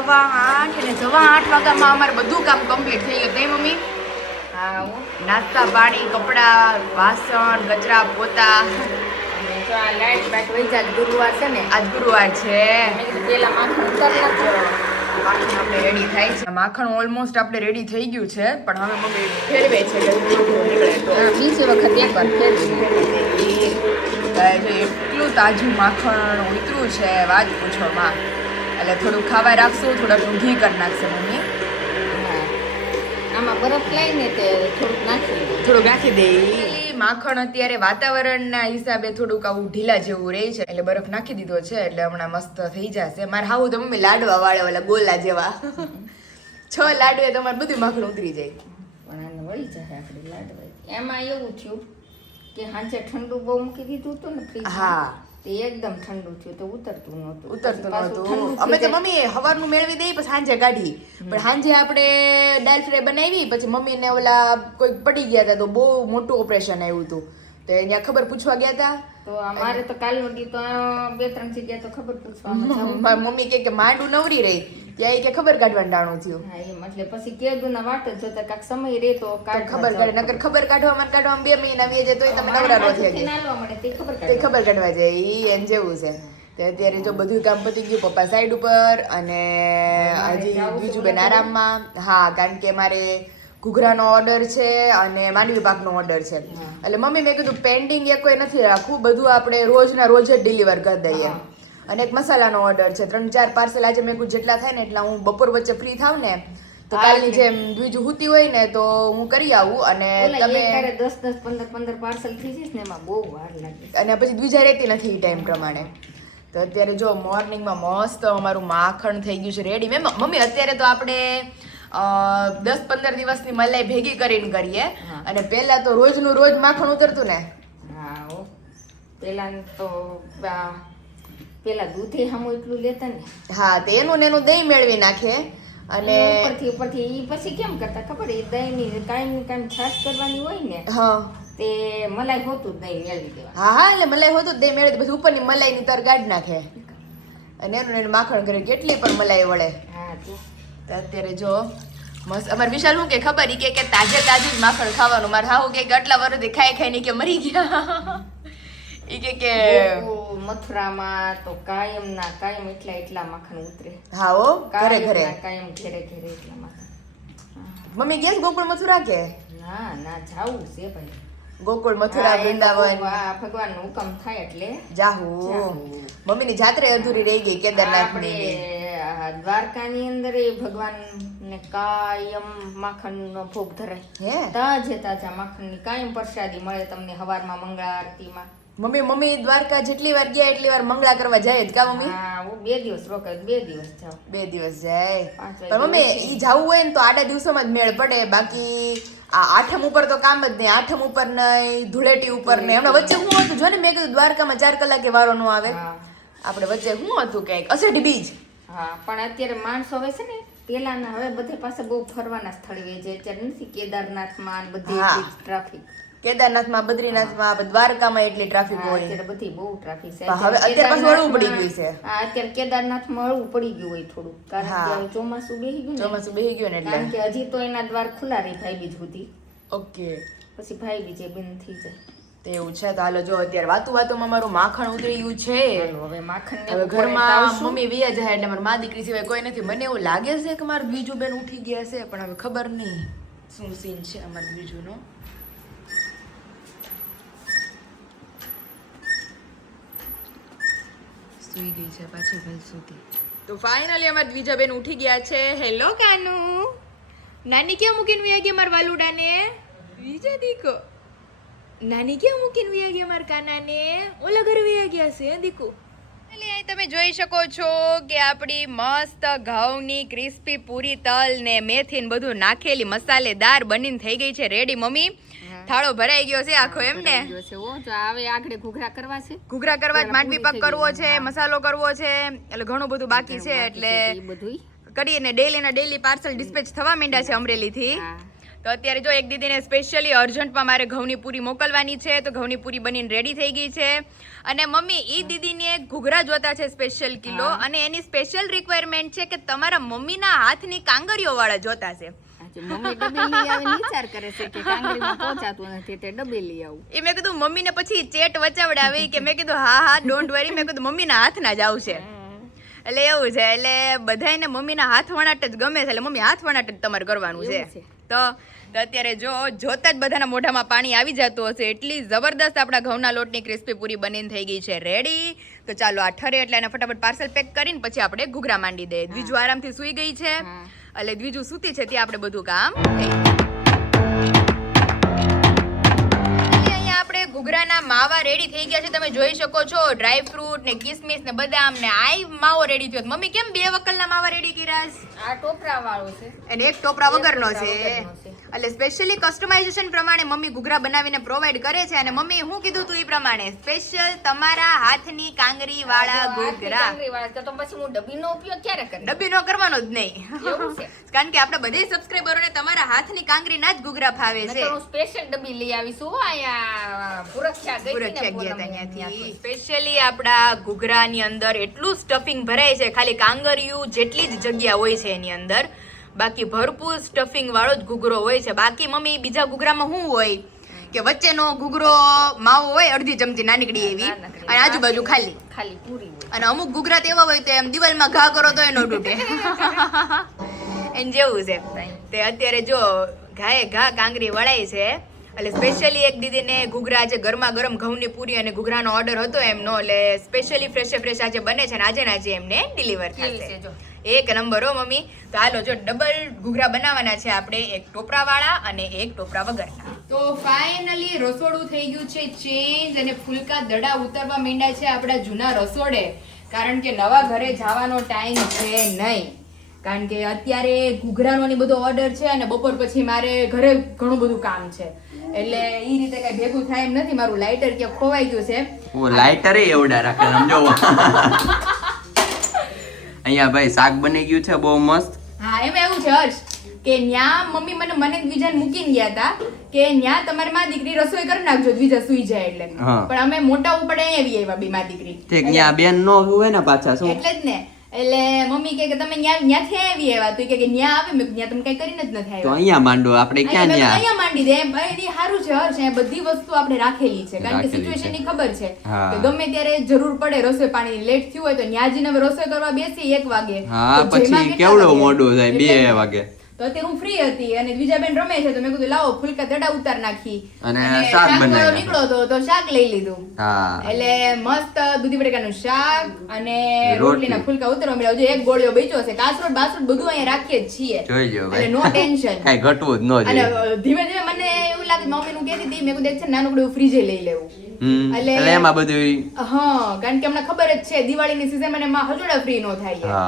8:15 અને 8:15 વાગ્યામાં અમારે બધું કામ કમ્પ્લીટ થઈ ગયું. તે મમ્મી હા નાસ્તા પાણી કપડાં વાસણ કચરા પોતા. તો આ લાઈટ બાઈટ વહી જાય. ગુરુવાર છે ને, આજ ગુરુવાર છે. પેલા માખણ ઉતારી નાખજો. માખણ આપણે રેડી થાય છે. માખણ ઓલમોસ્ટ આપણે રેડી થઈ ગયું છે, પણ હવે મમ્મી ફેરવે છે કે નીકળે તો બીજી વખત એકવાર ફેરવી. એટલું તાજું માખણ ઉતર્યું છે વાત પૂછો માં. એટલે થોડું ખાવા રાખશું, થોડાક ઘી કરી નાખશે મમ્મી. આમાં બરફ લઈને તે થોડુંક નાખી દે. માખણ અત્યારે વાતાવરણના હિસાબે થોડુંક આવું ઢીલા જેવું રહે છે, એટલે બરફ નાખી દીધો છે, એટલે હમણાં મસ્ત થઈ જશે. મારે હાવું તો મમ્મી લાડવા વાળે ઓલા ગોલા જેવા 6 લાડવે તમારે બધું માખણ ઉતરી જાય. પણ આને વળી જાય આપણે લાડવા. એમાં એવું થયું કે હાંજે ઠંડુ બહુ મૂકી દીધું હતું ને ફ્રીજ. હા, તે એકદમ ઠંડુ થયું તો ઉતરતું નહોતું. અમે તો મમ્મી સવારનું મેળવી દઈ પછી સાંજે કાઢી. પણ સાંજે આપણે દાલ ફ્રાય બનાવી પછી મમ્મીને ઓલા કોઈ પડી ગયા હતા તો બહુ મોટું ઓપરેશન આવ્યું હતું, તો અહીંયા ખબર પૂછવા ગયા હતા. તો અમારે તો કાલ વધી તો 2-3 જગ્યાએ તો ખબર પૂછવા મમ્મી કે માંડું નવરી રહી ત્યાં કે ખબર કાઢવાનું ટાણું થયું. હા એમ એટલે પછી કેદુના વાટ જ જોતા કાક સમય રે તો ખબર કાઢે, નકર ખબર કાઢવામાં 2 મહિના વી જાય તોય તમે નવરા નો થઈ ગયા. તે ખબર કાઢવા જાય ઈ એન જેવું છે. તે અત્યારે જો બધું કામ પતી ગયું, પપ્પા સાઈડ ઉપર અને હજી બીજું બેન આરામમાં. હા, કારણ કે મારે ઘૂઘરાનો ઓર્ડર છે અને માંડવી પાકનો ઓર્ડર છે, એટલે મમ્મી મેં કીધું પેન્ડિંગ એ કોઈ નથી રાખવું, બધું આપણે રોજના રોજ જ ડિલિવર કરી દઈએ. અને એક મસાલાનો ઓર્ડર છે, 3-4 પાર્સલ આજે મેં કીધું જેટલા થાય ને એટલા હું બપોર વચ્ચે ફ્રી થાવ ને તો કાલની જેમ બીજું હુતી હોય ને તો હું કરી આવું. અને તમે 10-15 પાર્સલ થઈ જશે ને એમાં બહુ વાર લાગે અને પછી બીજા રહેતી નથી એ ટાઈમ પ્રમાણે. તો અત્યારે જો મોર્નિંગમાં મસ્ત અમારું માખણ થઈ ગયું છે રેડી. મમ્મી અત્યારે તો આપણે 10-15 દિવસની મલાઈ ભેગી કરીને કરીએ, અને પહેલા તો રોજનું રોજ માખણ ઉતરતું ને. હા, પેલા તો પેલા દૂધે હામું એટલું લેતા ને. હા, તો એનું ને એનું દહીં મેળવી નાખે અને ઉપરથી ઈ પછી કેમ કરતા ખબર, એ દહીંની કાયમ છાશ કરવાની હોય ને. હા, તે મલાઈ હોતું દહીં મેળવી દેવા. હા, એટલે મલાઈ હોતું દહીં મેળવી પછી ઉપરની મલાઈની તર કાઢ નાખે અને એનું માખણ કરે કેટલી પણ મલાઈ વળે. હા, તો અત્યારે જો મસ્ત અમારે વિશાલ શું કે ખબર, ઈ કે તાજે તાજું જ માખણ ખાવાનું. મારે હાવું કે આટલા વર્ષથી ખાઈ ખાઈને કે મરી ગયા. ઈ કે મથુરામાં તો કાયમ એટલા માખણ ઉતરે. હા હો, ઘરે ઘરે કાયમ ઘરે એટલા માખણ. મમ્મી ગયા ગોકુળ મથુરા કે ના જાવું છે ભાઈ. ગોકુળ મથુરા વૃંદાવન ભગવાન નો હુકમ થાય એટલે જાહુ. મમ્મીની જાત્રા અધૂરી રહી ગઈ કેદારનાથ ની. દ્વારકાની અંદર એ ભગવાન ને કાયમ માખણ નો ભોગ ધરાય. તાજા માખણ ની કાયમ પ્રસાદી મળે તમને સવારમાં મંગળા આરતીમાં. મમ્મી દ્વારકા જેટલી વાર ગયા એટલી વાર મંગળા કરવા જાય જ કા મમ્મી? હા, 2 દિવસ રોકાય, 2 દિવસ જાવ. 2 દિવસ જાય. પણ મમ્મી ઈ જાવું હોય ને તો આડા દિવસોમાં જ મેળ પડે, બાકી આ 8મ ઉપર તો કામ જ નહીં. 8મ ઉપર નહીં, ધૂળેટી ઉપર નહીં. હમણાં વચ્ચે શું હતું જો ને, મેં કીધું દ્વારકામાં 4 કલાકે વારો નો આવે. આપણે વચ્ચે શું હતું કઈક અષાઢી બીજ. હા, પણ અત્યારે માણસો હવે છે ને પેલાના હવે બધે પાસે બહુ ફરવાના સ્થળ વે છે. અત્યારે નથી કેદારનાથમાં બધે ટ્રાફિક. કેદારનાથમાં, બદ્રીનાથમાં, દ્વારકામાં એટલી ટ્રાફિક હોય. અત્યારે બધી બહુ ટ્રાફિક છે. હવે અત્યારે પાછું હળવું પડી ગયું છે. હા, અત્યારે કેદારનાથમાં હળવું પડી ગયું હોય થોડું, કારણ કે ચોમાસું બેહી ગયું ને એટલે. કારણ કે હજી તો એના દ્વાર ખુલ્લા રહી ભાઈ બીજ સુધી. ઓકે, પછી ભાઈ બીજે બંધ થઈ જાય. એવું છે. તો હાલો જો અત્યારે વાતુમાં મારું માખણ ઉતરી ગયું છે. હવે માખણ હવે ઘરમાં મમ્મી વિયા જાય એટલે મારી મા દીકરી સિવાય કોઈ નથી. મને એવું લાગે છે કે મારું બીજું બેન ઉઠી ગયા છે, પણ હવે ખબર નહીં શું સીન છે અમારું બીજુંનો. સુઈ ગઈ છે પાછી ભલ સુધી. તો ફાઇનલી અમારા બીજા બેન ઉઠી ગયા છે. હેલો કાનુ, નાની ક્યાં મૂકીને વ્યા ગયા મારા વાલુડાને? બીજા દીકો નાની ક્યાં મૂકીને વ્યા ગયા મારા કાનાને? ઓલા ઘરે વ્યા ગયા છે દીકો. એટલે અહીં તમે જોઈ શકો છો કે આપણી મસ્ત ઘઉંની ક્રિસ્પી પૂરી તલ ને મેથી ને બધું નાખેલી મસાલેદાર બનીને થઈ ગઈ છે રેડી. મમ્મી થાળો ભરાઈ ગયો છે આખો એમ ને? હવે આગળ ઘૂઘરા કરવા છે. ઘૂઘરા કરવા જ માંડવી પાક કરવો છે, મસાલો કરવો છે, એટલે ઘણું બધું બાકી છે. એટલે કરીને ડેલી પાર્સલ ડિસ્પેચ થવા માંડ્યા છે અમરેલી થી. તો અત્યારે જો એક દીદીને સ્પેશિયલી અર્જન્ટમાં મારે ઘઉંની પૂરી મોકલવાની છે, તો ઘઉંની પૂરી બનીને રેડી થઈ ગઈ છે. અને મમ્મી ઈ દીદીને ઘૂઘરા જોતા છે સ્પેશિયલ કિલો, અને એની સ્પેશિયલ રિક્વાયરમેન્ટ છે કે તમારા મમ્મીના હાથની કાંગરીઓ વાળા જોતા છે. મમ્મી ડબ્બે લઈ આવીને વિચાર કરે છે કે કાંગરીમાં પહોંચાતું નથી તે ડબ્બે લઈ આવું. એ મેં કીધું મમ્મીને પછી ચેટ વચાવડાવી કે મેં કીધું હા ડોન્ટ વરી, મેં કીધું મમ્મીના હાથના જ આવશે. એટલે એવું છે, એટલે બધાને મમ્મીના હાથ વણાટ જ ગમે છે, એટલે મમ્મી હાથ વણાટ જ તમારે કરવાનું છે. તો અત્યારે જોતા જ બધાના મોઢામાં પાણી આવી જતું હશે, એટલી જબરદસ્ત આપણા ઘઉંના લોટની ક્રિસ્પી પૂરી બનીને થઈ ગઈ છે રેડી. તો ચાલો આ ઠરે એટલે એને ફટાફટ પાર્સલ પેક કરીને પછી આપણે ઘૂઘરા માંડી દઈએ. દ્વિજુ આરામથી સૂઈ ગઈ છે, એટલે દ્વિજુ સૂતી છે ત્યાં આપણે બધું કામ આપણે ઘૂઘરાના માવા રેડી થઈ ગયા છે. તમે જોઈ શકો છો ડ્રાય ફ્રૂટ ને કિસમિસ ને બદામ ને આઈ માવો રેડી થયો. મમ્મી કેમ 2 વકલના માવા રેડી કર્યા? આ ટોપરા વાળો છે અને એક ટોપરા વગરનો છે. એટલે સ્પેશિયલી કસ્ટમાઇઝેશન પ્રમાણે મમ્મી ઘૂઘરા બનાવીને પ્રોવાઈડ કરે છે. અને મમ્મી હું કીધું તું એ પ્રમાણે સ્પેશિયલ તમારા હાથની કાંગરી વાળા ઘૂઘરા. તો પછી હું ડબ્બીનો ઉપયોગ ક્યારે કરું? ડબ્બીનો કરવાનો જ નહીં, કારણ કે આપણે બધા સબસ્ક્રાઇબરોને તમારા હાથની કાંગરીના જ ઘૂઘરા ફાવે છે. હું સ્પેશિયલ ડબ્બી લઈ આવીશું. સ્પેશિયલી આપણા ઘૂઘરાની અંદર એટલું સ્ટફિંગ ભરાય છે, ખાલી કાંગરિયું જેટલી જ જગ્યા હોય છે એની અંદર, બાકી ભરપૂર સ્ટફિંગ વાળો જ ઘૂઘરો હોય છે. બાકી મમ્મી બીજા ઘૂઘરામાં શું હોય કે વચ્ચેનો ઘૂઘરો માવો હોય અડધી ચમચી નાનકડી એવી, અને આજુબાજુ ખાલી પૂરી હોય. અને અમુક ઘૂઘરા એવા હોય તો એમ દિવાલમાં ઘા કરો તો એ ન તૂટે. એમ જેવું છે. તે અત્યારે જો ઘાએ ઘા કાંગરી વળાય છે. એટલે સ્પેશિયલી એક દીદીને ઘૂઘરા આજે ગરમા ગરમ ઘઉંની પૂરી અને ઘૂઘરાનો ઓર્ડર હતો એમનો, એટલે સ્પેશિયલી ફ્રેશ આજે બને છે, અને આજે એમને ડિલિવર થશે. એક નંબર હો મમ્મી. તો હાલો જો ડબલ ઘૂઘરા બનાવવાના છે આપણે, એક ટોપરા વાળા અને એક ટોપરા વગરના. તો ફાઇનલી રસોડું થઈ ગયું છે ચેન્જ, અને ફૂલકા દડા ઉતરવા માંડ્યા છે આપણા જૂના રસોડે, કારણ કે નવા ઘરે જવાનો ટાઈમ છે નહીં, કારણ કે અત્યારે ઘૂઘરાનો ને બધો ઓર્ડર છે, અને બપોર પછી મારે ઘરે ઘણું બધું કામ છે, એટલે ઈ રીતે કઈ ભેગું થાય એમ નથી. મારું લાઇટર ક્યાં ખોવાઈ ગયું છે. ઓ લાઇટર એવડા રાખે સમજો. અહીંયા ભાઈ શાક બની ગયું છે બહુ મસ્ત. હા એમાં એવું છે હર્ષ કે ન્યા મમ્મી મને બીજાને મૂકીને ગયા હતા કે ન્યા તમારી માં દીકરી રસોઈ કરી નાખજો બીજા સુઈ જાય એટલે, પણ અમે મોટા ઉપડે અહીંયા આવ્યા બી માં દીકરી. ઠીક ન્યા બેન નો હોય ને પાછા શું એટલે જ ને. એટલે મમ્મી કે તમે ન્યાથી આવી આવ્યા, તો કે ન્યા આવે, મેં ન્યા તમે કઈ કરીને જ નથી આવ્યા, તો અહીંયા માંડો આપણે ક્યાં ન્યા અહીંયા માંડી દે એમ. ભાઈ સારું છે હર્ષ, અહીંયા બધી વસ્તુ આપણે રાખેલી છે, કારણ કે સિચ્યુએશન ની ખબર છે કે ગમે ત્યારે જરૂર પડે રસોઈ પાણી લેટ થયું હોય તો ન્યાજીને હવે રસોઈ કરવા બેસી 1 વાગે, હા પછી કેવડો મોડું થાય 2 વાગે. તો અત્યારે હું ફ્રી હતી અને બીજા બેન રમે છે, તો મેં કીધું લાવો ફૂલકા દડા ઉતાર નાખી, અને શાક બનાવ્યું. નીકળો તો શાક લઈ લીધું. હા એટલે મસ્ત દૂધી બટેકાનું શાક અને રોટલીના ફૂલકા ઉતરવા મળ્યા. જો એક ગોળીઓ બેચ્યો છે, કાસરોટ બાસરોટ બધું અહીંયા રાખીએ જ છીએ, જોઈ લો એટલે નો ટેન્શન. કઈ ઘટવું જ ન જોઈએ. અને ધીમે ધીમે મને એવું લાગે મમ્મી નું કહેતી હતી, મેં કીધું એક છે નાનકડું ફ્રીજે લઈ લેવું. એટલે એમાં બધું હા, કારણ કે હમણાં ખબર જ છે દિવાળીની સીઝન માં એમાં હજોડા ફ્રી નો થાય,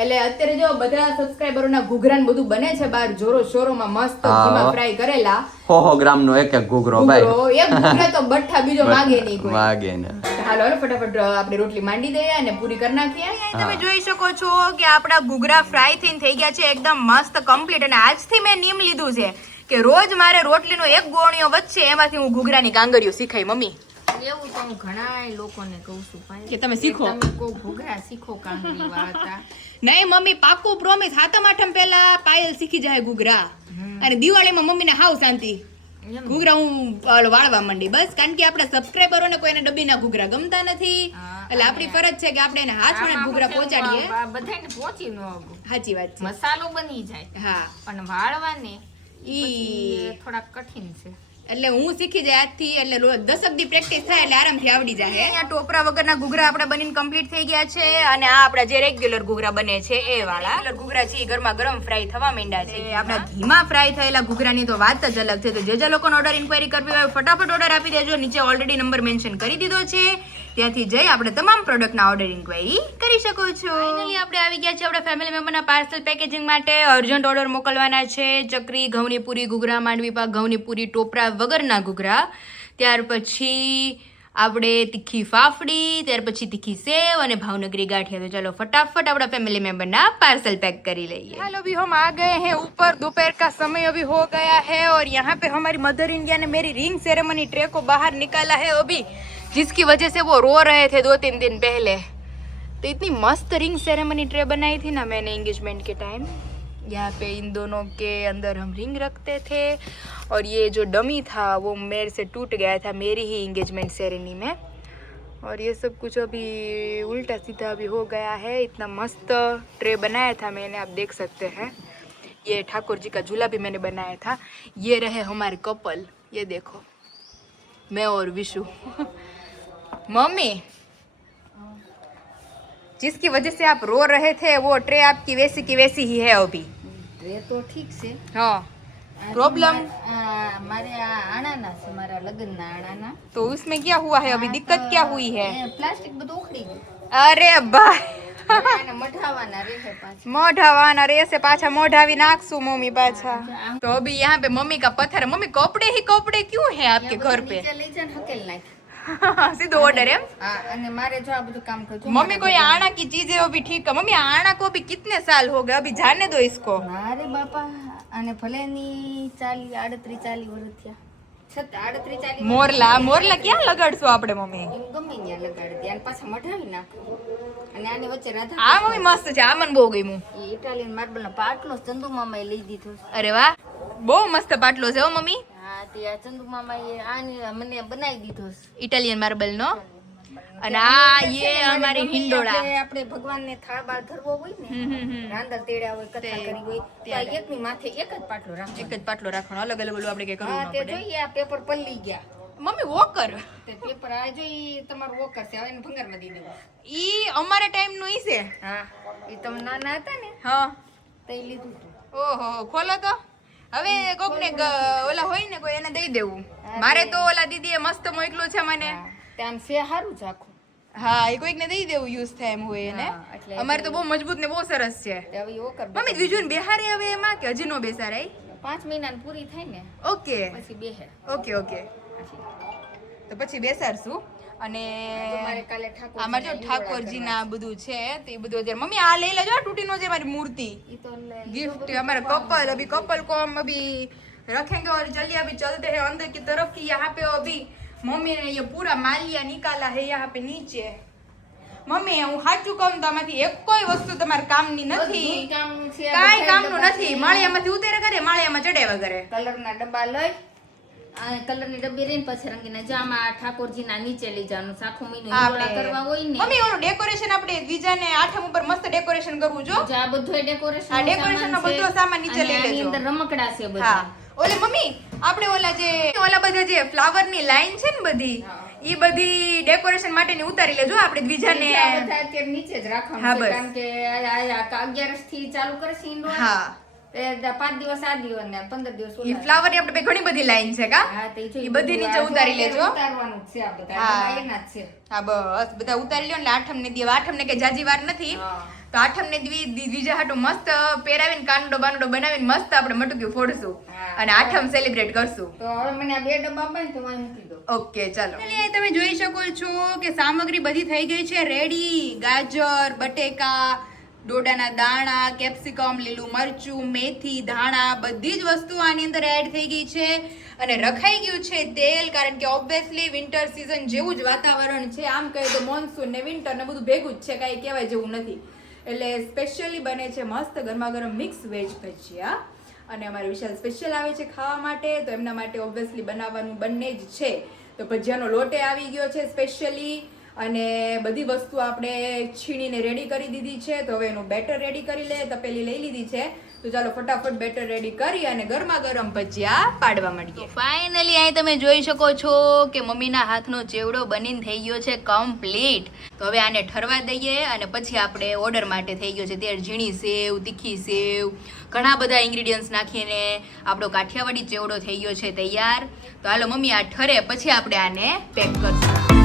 એટલે અત્યારે જો બધા સબસ્ક્રાઇબરોના ઘૂઘરા ને બધું બને છે બહાર જોરો શોરોમાં મસ્ત ઘીમાં ફ્રાય કરેલા 100 ગ્રામ નો એક ઘૂઘરો ભાઈ, એક ઘૂઘરા તો બઠ્ઠા બીજો માગે નહીં કોઈ. માગે ને. હાલો ફટાફટ આપણે રોટલી માંડી દઈએ અને પૂરી કરી નાખીએ. તમે જોઈ શકો છો કે આપણા ઘૂઘરા ફ્રાય થઈને થઈ ગયા છે એકદમ મસ્ત કમ્પ્લીટ. અને આજથી મેં નિયમ લીધું છે કે રોજ મારે રોટલીનો એક ગોળીઓ વચ્ચે એમાંથી હું ઘૂઘરાની કાંગરીઓ શીખાઈ. મમ્મી એવું તો હું ઘણા લોકોને કહું છું કે તમે શીખો, તમે કોઈ ઘૂઘરા શીખો કાંગરી વાળતા. નહીં મમ્મી પાક્કું પ્રોમિસ, 7મ 8મ પહેલા પાયલ શીખી જાય ઘૂઘરા, અને દિવાળીમાં મમ્મીને હાવ શાંતિ ઘૂઘરા હું વાળવા માંડી બસ, કારણ કે આપણા સબસ્ક્રાઇબરોને કોઈને ડબ્બીના ઘૂઘરા ગમતા નથી, એટલે આપણી ફરજ છે કે આપણે એને હાથ વણા ઘૂઘરા પહોંચાડીએ. બધાને પહોંચી ન આવું, સાચી વાત છે. મસાલો બની જાય, હા, પણ વાળવાને ઈ થોડા કઠિન છે. એટલે હું શીખી જાય આજથી, એટલે 10 દી પ્રેક્ટિસ થાય એટલે આરામથી આવડી જાય. અહીંયા ટોપરા વગરના ઘૂઘરા આપણા બનીને કમ્પ્લીટ થઈ ગયા છે, અને આ આપણા જે રેગ્યુલર ઘૂઘરા બને છે એ વાળા રેગ્યુલર ઘૂઘરા છે, ગરમા ગરમ ફ્રાય થવા માંડ્યા છે. આપણા ઘીમાં ફ્રાય થયેલા ઘૂઘરાની તો વાત જ અલગ છે. તો જે લોકોનો ઓર્ડર ઇન્ક્વાયરી કરવી હોય ફટાફટ ઓર્ડર આપી દેજો, નીચે ઓલરેડી નંબર મેન્શન કરી દીધો છે, ત્યાંથી જઈ આપણે તમામ પ્રોડક્ટના ઓર્ડર ઇન્ક્વાયરી કરી શકો છો. ફાઇનલી આપણે આવી ગયા છે આપણા ફેમિલી મેમ્બરના પાર્સલ પેકેજિંગ માટે. અર્જન્ટ ઓર્ડર મોકલવાના છે ચકરી, ઘઉંની પૂરી, ઘૂઘરા, માંડવી પાક, ઘઉંની પૂરી, ટોપરા વગરના ઘૂઘરા, ત્યાર પછી આપણે તીખી ફાફડી, ત્યાર પછી તીખી સેવ અને ભાવનગરી ગાંઠિયા. तो चलो फटाफट अपना फैमिली मेंबर ना पार्सल पैक करी लेंगे. हेलो, अभी हम आ गए हैं ऊपर. दोपहर का समय अभी हो गया है और यहाँ पे हमारी मदर इंडिया ने मेरी रिंग सेरेमनी ट्रे को बाहर निकाला है अभी, जिसकी वजह से वो रो रहे थे 2-3 दिन पहले. तो इतनी मस्त रिंग सेरेमनी ट्रे बनाई थी ना मैंने एंगेजमेंट के टाइम. यहाँ पे इन दोनों के अंदर हम रिंग रखते थे और ये जो डमी था वो मेरे से टूट गया था मेरी ही एंगेजमेंट सेरेमनी में. और ये सब कुछ अभी उल्टा सीधा अभी हो गया है. इतना मस्त ट्रे बनाया था मैंने, आप देख सकते हैं. ये ठाकुर जी का झूला भी मैंने बनाया था. ये रहे हमारे कपल, ये देखो, मैं और विशु. मम्मी, जिसकी वजह से आप रो रहे थे वो ट्रे आपकी वैसी की वैसी ही है अभी. ट्रे तो ठीक છે. हाँ, प्रॉब्लम મારે આ આણાના છે, મારા લગ્નના આણાના. तो उसमें क्या हुआ है अभी, दिक्कत क्या हुई है? પ્લાસ્ટિક બધું ઉખડી ગયું. अरे भाई, એને મઠાવાના રહે પાછા. मोढ़ावाना रेसे पाछा मोढ़ावी नाखसू मम्मी पाछा. तो अभी यहाँ पे मम्मी का पत्थर है. मम्मी कपड़े ही कपड़े क्यों है आपके घर पे? નીચે લઈ જાય ને હકેલ નાખ. सीधो ऑर्डर है. હા, અને મારે જો આ બધું કામ કરજો. मम्मी को ये आना की चीजें अभी ठीक है. मम्मी आना को भी कितने साल हो गए, अभी जाने दो इसको. મારે બાપા અને ભલે ની 38-40 વર્ષ થયા છતાં 38-40 मोरला मोरला क्या लगाड़शो आपड़े मम्मी? એમ ગમે ત્યાં લગાડી દે અને પાછા મઠાવી નાખો. અને આની વચ્ચે રાધા आ मम्मी मस्त છે, આ મને બહુ ગમ્યું. એ ઇટાલિયન માર્બલનો પાટલો ચંદુ મામાએ લઈ દીધો છે. અરે વાહ, બહુ મસ્ત પાટલો છે હો મમ્મી. હા, તે આ ચંદુ મામાએ આની મને બનાવી દીધો છે. ઇટાલિયન માર્બલ નો. અને આ ये हमारे हिंडोळा. આપણે ભગવાનને થાળ બાળ ધરવો હોય ને, રાંદર તેડ્યા હોય, કથા કરી હોય, તો આ એકની માથે એક જ પાટલો રાખો. એક જ પાટલો રાખવાનો, અલગ અલગ ઓલું આપણે કઈ કરવું હા, ન તે પડે. જોઈએ આ પેપર પલ્લી ગયા. મમ્મી વોકર તે પેપર આ જોઈ તમારું વોકર છે, હવે એને ભંગારમાં દઈ દેવું. ઈ અમારા ટાઈમ નું ઈ છે. હા, એ તમે નાના હતા ને હા, તે લીધું હતું. ઓહો, ખોલો તો. હવે કોક ને ઓલા હોય ને કોઈ એને દઈ દેવું. મારે તો ઓલા દીદીએ મસ્ત મોકલું છે મને. હા, તે આમ છે હારું જ આખું. હા, એ કોઈક ને દઈ દેવું યુઝ થાય એમ હોય એને. હા, એટલે અમારે તો બહુ મજબૂત ને બહુ સરસ છે. તે હવે એ વોકર મમ્મી બીજું બેહારે હવે એમાં કે હજી નો બેસારાય? 5 મહિનાની પૂરી થાય ને ઓકે પછી બેહે. ઓકે ઓકે, તો પછી બેસાડશું. અને મારે કાલે ઠાકોર આમાં જો ઠાકોરજીના બધું છે તો એ બધું અત્યારે મમ્મી આ લઈ લેજો, આ તૂટીનો છે મારી મૂર્તિ ઈ તો गिफ्ट. हमारा कपल अभी कपल को हम अभी रखेंगे और चलिए अभी चलते हैं अंदर की तरफ की. यहाँ पे अभी मम्मी ने ये पूरा मालिया निकाला है यहाँ पे नीचे. मम्मी હું સાચું કહું તો આમાંથી એક કોઈ વસ્તુ તમારા કામની નથી, કામનું છે. કાંઈ કામનું નથી. માળિયામાંથી ઉતારે કરે, માળિયામાં ચડાવ્યા કરે. કલરના ડબ્બા લઈ અને કલરની ડબ્બી રહીને પછી રંગીને જામાં ઠાકોરજીના નીચે લઈ જવાનું. આખું મહિનો હિંડોળા કરવા હોય ને. મમ્મી ઓલું ડેકોરેશન આપણે બીજાને આઠમ ઉપર મસ્ત ડેકોરેશન કરવું જો. આ બધું ડેકોરેશન આ ડેકોરેશન નો બધો સામાન નીચે લઈ આની લેજો. અંદર રમકડા છે બધા. હા, ઓલે મમ્મી આપણે ઓલા બધા જે ફ્લાવર ની લાઈન છે ને બધી, ઈ બધી ડેકોરેશન માટેની ઉતારી લેજો. આપણે બીજાને આ બધા અત્યારે નીચે જ રાખવાનું હા, છે, બસ. કારણ કે આ 11 થી ચાલુ કરે છે હિંડોળા. હા, એ 5 દિવસ આ દિવસ ને 15 દિવસ ઈ ઓલા. ફ્લાવર ની આપણે ઘણી બધી લાઈન છે કા? હા, તે જો ઈ બધી નીચે ઉતારી લેજો. ઉતારવાનું જ છે આ બધા. હા. આ એના જ છે. હા, બસ બધા ઉતારી લ્યો. એટલે આઠમ ને દી, આઠમ ને કે જાજી વાર નથી, હા. તો આઠમ ને બીજા હાટું મસ્ત પહેરાવીને કાનડો બાનડો બનાવીને મસ્ત આપણે મટક્યું ફોડશું હા. અને આઠમ સેલિબ્રેટ કરશું. તો હવે મને આ 2 ડબ્બા આપે ને તો મને મૂકી દો. ઓકે, ચાલો. અહીં તમે જોઈ શકો છો કે સામગ્રી બધી થઈ ગઈ છે રેડી. ગાજર, બટેકા, ડોડાના દાણા, કેપ્સિકમ, લીલું મરચું, મેથી, ધાણા, બધી જ વસ્તુ આની અંદર એડ થઈ ગઈ છે. અને રખાઈ ગયું છે તેલ, કારણ કે ઓબ્વિયસલી વિન્ટર સિઝન જેવું જ વાતાવરણ છે. આમ કહે તો મોન્સૂન ને વિન્ટર ને બધું ભેગું જ છે, કાંઈ કહેવાય જેવું નથી. એટલે સ્પેશિયલી બને છે મસ્ત ગરમા ગરમ મિક્સ વેજ ભજીયા. અને અમારે વિશાલ સ્પેશિયલ આવે છે ખાવા માટે, તો એમના માટે ઓબ્વિયસલી બનાવવાનું બંને જ છે. તો ભજીયાનો લોટે આવી ગયો છે સ્પેશિયલી, અને બધી વસ્તુ આપણે છીણીને રેડી કરી દીધી છે. તો હવે એનું બેટર રેડી કરી લે. તપેલી લઈ લીધી છે, તો ચાલો ફટાફટ બેટર રેડી કરી અને ગરમા ગરમ ભજીયા પાડવા માંડીએ. ફાઇનલી અહીં તમે જોઈ શકો છો કે મમ્મીના હાથનો ચેવડો બનીને થઈ ગયો છે કમ્પ્લીટ. તો હવે આને ઠરવા દઈએ અને પછી આપણે ઓર્ડર માટે થઈ ગયો છે ત્યારે ઝીણી સેવ, તીખી સેવ, ઘણા બધા ઇન્ગ્રીડિયન્ટ્સ નાખીને આપણો કાઠિયાવાડી ચેવડો થઈ ગયો છે તૈયાર. તો હાલો મમ્મી આ ઠરે પછી આપણે આને પેક કરશું.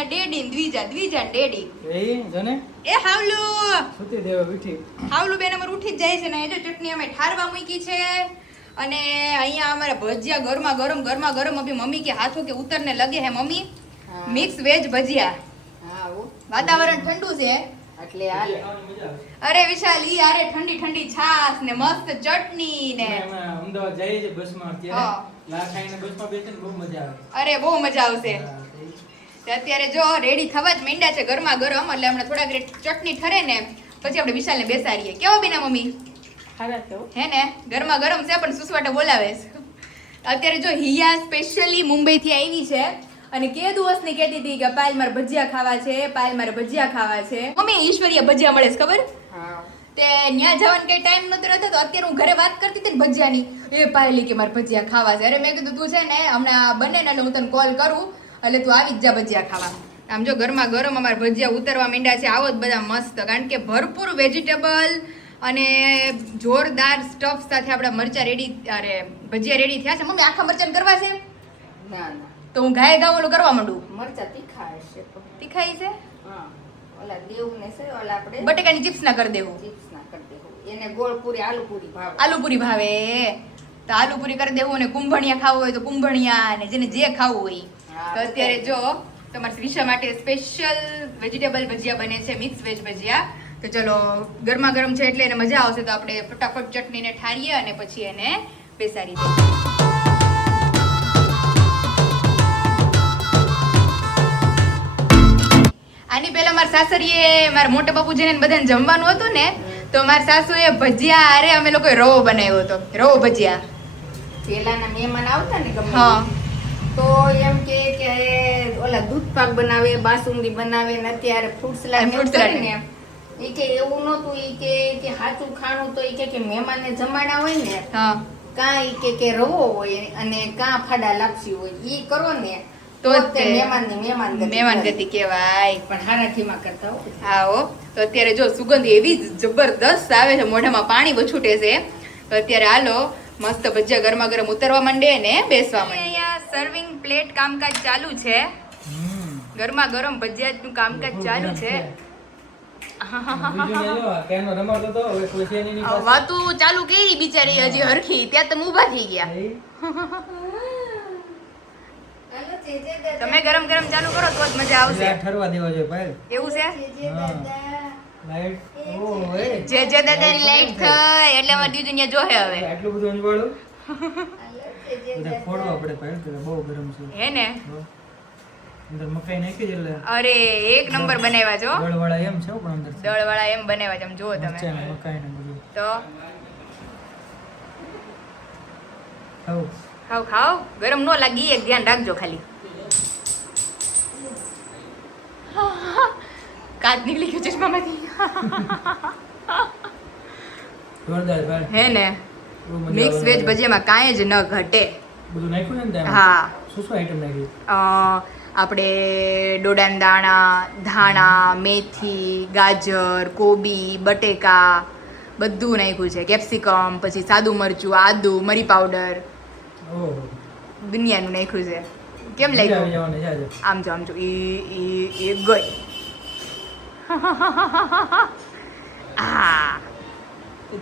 અહીંયા ડેડી ને દ્વિજા દ્વિજા ને ડેડી એ જને એ હાવલુ સુતી દેવા બેઠી હાવલુ બેન અમાર ઉઠી જ જાય છે ને એ જો ચટણી અમે ઠારવા મૂકી છે અને અહીંયા અમારા ભજીયા ગરમા ગરમ અભી મમ્મી કે હાથો કે ઉતરને લગે હે મમ્મી મિક્સ વેજ ભજીયા વાતાવરણ ઠંડુ છે એટલે હાલ અરે વિશાલ ઈ આરે ઠંડી ઠંડી છાસ ને મસ્ત ચટણી ને અમે અમદાવાદ જઈએ છીએ બસમાં અત્યારે લા ખાઈને બસમાં બેસીને બહુ મજા આવે અરે બહુ મજા આવશે તો અત્યારે જો રેડી થવા જ માંડ્યા છે ગરમા ગરમ એટલે હમણાં થોડાક ચટણી ઠરે ને પછી આપણે વિશાલને બેસાડીએ કેવો બીના મમ્મી હે ને ગરમા ગરમ છે પણ સુસવાટે બોલાવે છે અત્યારે જો હિયા સ્પેશિયલી મુંબઈ થી આવી છે અને કે દિવસની કહેતી હતી કે પાયલ મારે ભજીયા ખાવા છે પાયલ મારે ભજીયા ખાવા છે મમ્મી ઈશ્વરીય ભજીયા મળે છે ખબર તે ન્યા જવાનું કઈ ટાઈમ નતો રહેતો તો અત્યારે હું ઘરે વાત કરતી હતી ને ભજીયાની એ પાયલી કે મારે ભજીયા ખાવા છે અરે મેં કીધું તું છે ને હમણાં બને ને એટલે હું તને કોલ કરું એટલે તું આવી જ જા ભજીયા ખાવા આમ જો ગરમા ગરમ અમારે ભજીયા ઉતરવા માંડ્યા છે આવો જ બધા મસ્ત કારણ કે ભરપૂર વેજીટેબલ અને જોરદાર સ્ટફ સાથે આપણા મરચા રેડી અરે ભજીયા રેડી થયા છે મમ્મી આખા મરચાં કરવા છે ના તો હું ગાય ગાવ ઓલું કરવા માંડું મરચા તીખા હશે તો તીખાઈ છે હા ઓલા દેવું ને છે ઓલા આપણે બટેકાની ચિપ્સ ના કરી દેવું ચિપ્સ ના કરી દેવું એને ગોળ પૂરી આલુ પૂરી ભાવે આલુપુરી ભાવે તો આલુપુરી કરી દેવું અને કુંભણિયા ખાવું હોય તો કુંભણિયા અને જેને જે ખાવું હોય હા, તો અત્યારે જો તમારા શ્રીષા માટે સ્પેશિયલ વેજીટેબલ ભજીયા બને છે મિક્સ વેજ ભજીયા તો ચલો ગરમા ગરમ છે એટલે એને મજા આવશે તો આપણે ફટાફટ ચટણીને ઠારીએ અને પછી એને બેસાડી દઈએ આની પહેલા મારા સાસરીએ મારા મોટા બાપુજીને ને બધાને જમવાનું હતું ને તો મારા સાસુએ ભજીયા આરે અમે લોકોએ રવો બનાવ્યો હતો રવો ભજીયા પેલાના મહેમાન આવતા ને ગમે હા. તો એમ કે ઓલા દૂધ પાક બનાવે બાસુંદી બનાવે ને અત્યારે ફ્રૂટ સલાડ fruit salad. ને ઈ કે એવું નહોતું ઈ કે સાચું ખાણું તો ઈ કે મહેમાનને જમાડા હોય ને હા કાં ઈ કે રવો હોય અને કાં ફાડા લાપસી હોય ઈ કરો ને તો તો જ તે તે મહેમાન મહેમાન ગતિ કહેવાય પણ હારાઠીમાં કરતા હોય આવો તો અત્યારે જો સુગંધ એવી જ જબરદસ્ત આવે છે મોઢામાં પાણી વછૂટે છે તો અત્યારે હાલો મસ્ત ભજીયા ગરમા ગરમ ઉતરવા માંડે ને બેસવા માંડે અહીંયા સર્વિંગ પ્લેટ કામકાજ ચાલુ છે ગરમા ગરમ ભજીયાનું કામકાજ ચાલુ છે બીજું ને જો કેનો રમાડતો તો હવે કોઈ છે નહીં પાસે વાતું ચાલુ કરી બિચારી હજી હરખી ત્યાં તમે ઊભા થઈ ગયા તમે ગરમ ગરમ ચાલુ કરો તો જ મજા આવશે ઠરવા દેવા જોઈએ ભાઈ એવું છે લાઈટ ઓ એ જે જે દાદાની લાઈટ થઈ એટલે અમારે દીદી ને જોહે હવે આટલું બધું અંજવાળું બધા ફોડવા પડે ભાઈ તો બહુ ગરમ છે હે ને અંદર મકાઈ નાખી જ એટલે અરે એક નંબર બનાવ્યા છો દળવાળા એમ છે પણ અંદર દળ વાળા એમ બનાવ્યા છે આમ જુઓ તમે મરચાં ને મકાઈ ને બધું તો ખાવ ખાવ ખાવ ગરમ નો લાગી એક ધ્યાન રાખજો ખાલી કાચ નીકળી ગયો ચશ્મામાંથી જોરદાર ભાઈ હે ને બહુ મજા મિક્સ આવે. વેજ ભજીયામાં કાંઈ જ ન ઘટે બધું નાખ્યું ને ત્યાં હા શું શું આઈટમ નાખી આપણે ડોડાના દાણા ધાણા મેથી ગાજર કોબી બટેકા બધું નાખ્યું છે કેપ્સિકમ પછી સાદું મરચું આદુ મરી પાવડર ઓહો દુનિયાનું નાખ્યું છે કેમ મજા આવી લાગ્યું જવાની છે આજે. આમ જો એ ગઈ હા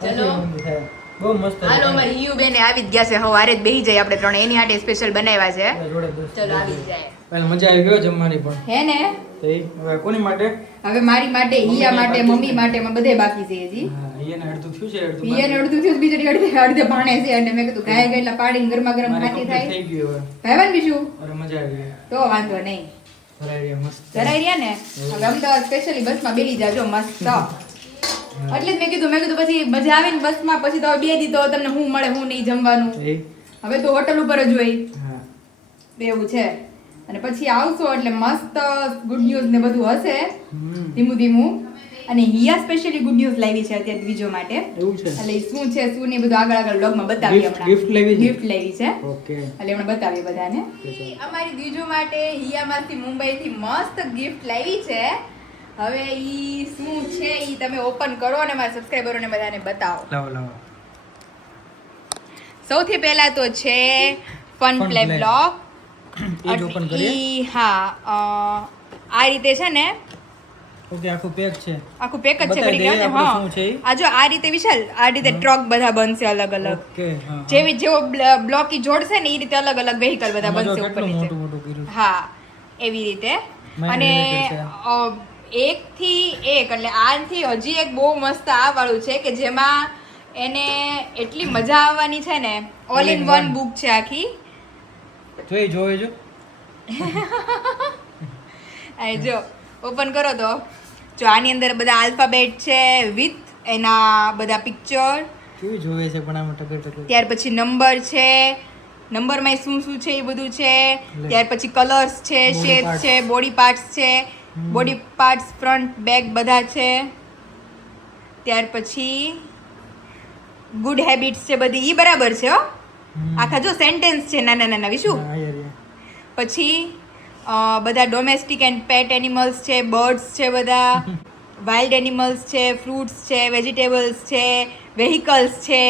ચલો ઊંધી થાય. બહુ મસ્ત હાલો અમારી હિયુ બેને આવી જ ગયા છે હવારે જ બેહી જાય આપણે ત્રણ એની હાટે સ્પેશિયલ બનાવ્યા છે જોડે બસ. ચલો આવી જ જાય પહેલા મજા આવી ગયો જમવાની પણ હે ને તો એ હવે કોની માટે હવે મારી માટે હિયા માટે મમ્મી માટે બધે બાકી છે હજી હા એને અડધું થયું છે અડધું હિયાને અડધું થયું બીજું અડધે ભાણે છે અને મેં કીધું ગાય ગયેલા પાડીને ગરમા ગરમ મારે ખાતી complete થાય થઈ ગયું હવે ભાઈવાન બીજું અરે મજા આવી ગઈ તો વાંધો નહીં ભરાઈ રહ્યા મસ્ત જરાઈ રહ્યા ને હવે અમદાવાદ સ્પેશિયલી બસમાં બેસી જાજો મસ્ત એટલે જ મેં કીધું પછી મજા આવે ને બસમાં પછી તો બે દી તો તમને હું મળે હું નહીં જમવાનું એ હવે તો હોટલ ઉપર જ હોય હા એવું છે અને પછી આવશો એટલે મસ્ત ગુડ ન્યૂઝ ને બધું હશે ધીમું ધીમું અને હિયા સ્પેશિયલી ગુડ ન્યૂઝ લાવી છે અત્યારે બીજો માટે એવું છે એટલે ઈ શું છે શું નહીં બધું આગળ વ્લોગમાં બતાવી હમણાં gift લાવી છે? ગિફ્ટ લાવી છે ઓકે એટલે હમણાં બતાવી બધાને અમારી દીજુ માટે હિયામાંથી મુંબઈથી મસ્ત ગિફ્ટ લાવી છે હવે ઈ શું છે ઈ તમે ઓપન કરો અને મારા સબસ્ક્રાઇબરોને બધાને બતાવો લાવો લાવો સૌથી પહેલા તો છે fun Fun play Play. Block એ જ ઓપન કરીએ હા આ રીતે છે ને ઓકે આખું પેક છે. આખું પેક જ છે બતાવી કરી દઈએ ગયા આપણે શું છે ઈ. આ જો આ રીતે વિશાલ આ રીતે ટ્રક બધા બનશે અલગ અલગ ઓકે હા. જેવો બ્લોકી જોડશે ને એ રીતે અલગ અલગ વેહિકલ બધા આમાં જો બનશે ઉપર કેટલું નીચે મોટું મોટું કર્યું છે. હા એવી રીતે Mind અને related એક થી એક એટલે આથી હજી એક બહુ મસ્ત આ વાળું છે કે જેમાં એને એટલી મજા આવવાની છે ને ઓલ ઇન વન બુક છે આખી જોઈ જો આ જો ઓપન કરો તો જો આની અંદર બધા આલ્ફાબેટ છે વિથ એના બધા પિક્ચર કેવી જોવે છે પણ આમાં ટગર ટગર. ત્યાર પછી નંબર છે નંબરમાં શું શું છે એ બધું છે ત્યાર પછી કલર્સ છે Body શેપ parts. છે બોડી પાર્ટ્સ છે બોડી પાર્ટ્સ ફ્રન્ટ બેક બધા છે ત્યાર પછી ગુડ હેબિટ્સ છે બધી ઈ બરાબર છે હો આખા જો સેન્ટેન્સ છે નાના નાના વિશુ હા, યાર. પછી બધા ડોમેસ્ટિક એન્ડ પેટ એનિમલ્સ છે બર્ડ્સ છે બધા વાઇલ્ડ એનિમલ્સ છે ફ્રૂટ્સ છે વેજીટેબલ્સ છે વેહિકલ્સ છે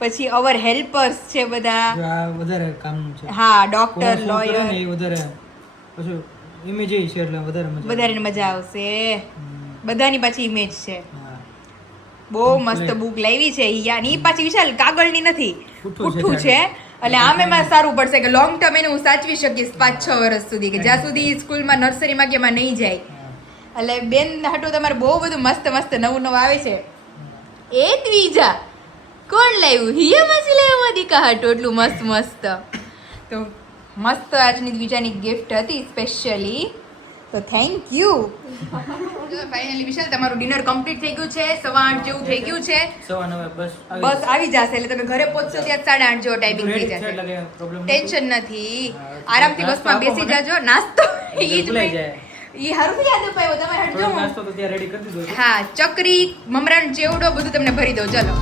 પછી અવર હેલ્પર્સ છે બધા જો આ વધારે કામનું છે. હા ડોક્ટર કોણ શું કરે લોયર ને એ વધારે પછી ઇમેજ છે એટલે વધારે મજા આવે. વધારે મજા આવશે બધાની પાછી ઇમેજ છે હા. બહુ મસ્ત બુક લાવી છે ઈ ઈ પાછી વિશાલ કાગળની નથી પુઠ્ઠું છે પુઠ્ઠું છે એટલે આમ એમાં સારું પડશે કે લોંગ ટર્મ એને હું સાચવી શકીશ 5-6 વર્ષ સુધી કે જ્યાં સુધી સ્કૂલમાં નર્સરીમાં કે એમાં નહીં જાય એટલે બેન હાટું તમારે બહુ બધું મસ્ત મસ્ત નવું નવું આવે છે એ ત્રીજા કોણ લાવ્યું હિયામાંથી લાવ્યા દીકા હાટું એટલું મસ્ત મસ્ત તો મસ્ત આજની દ્વિજાની ગિફ્ટ હતી સ્પેશિયલી તો થેન્ક યુ ફાઇનલી વિશાલ તમારું ડિનર કમ્પ્લીટ થઈ ગયું છે 8:15 જેવું થઈ ગયું છે 9:15 બસ બસ આવી જશે એટલે તમે ઘરે પહોંચશો ત્યાં 8:30 જેવો ટાઈમિંગ થઈ જશે ટેન્શન નથી આરામથી બસમાં બેસી જાજો નાસ્તો ઈ જ ભૂલાઈ જાય. ઈ હારું યાદ અપાયો તમારે હટજો નાસ્તો તો ત્યાં રેડી કરી દીધો છે. હા ચકરી મમરાનો ચેવડો બધું તમને ભરી દઉં ચલો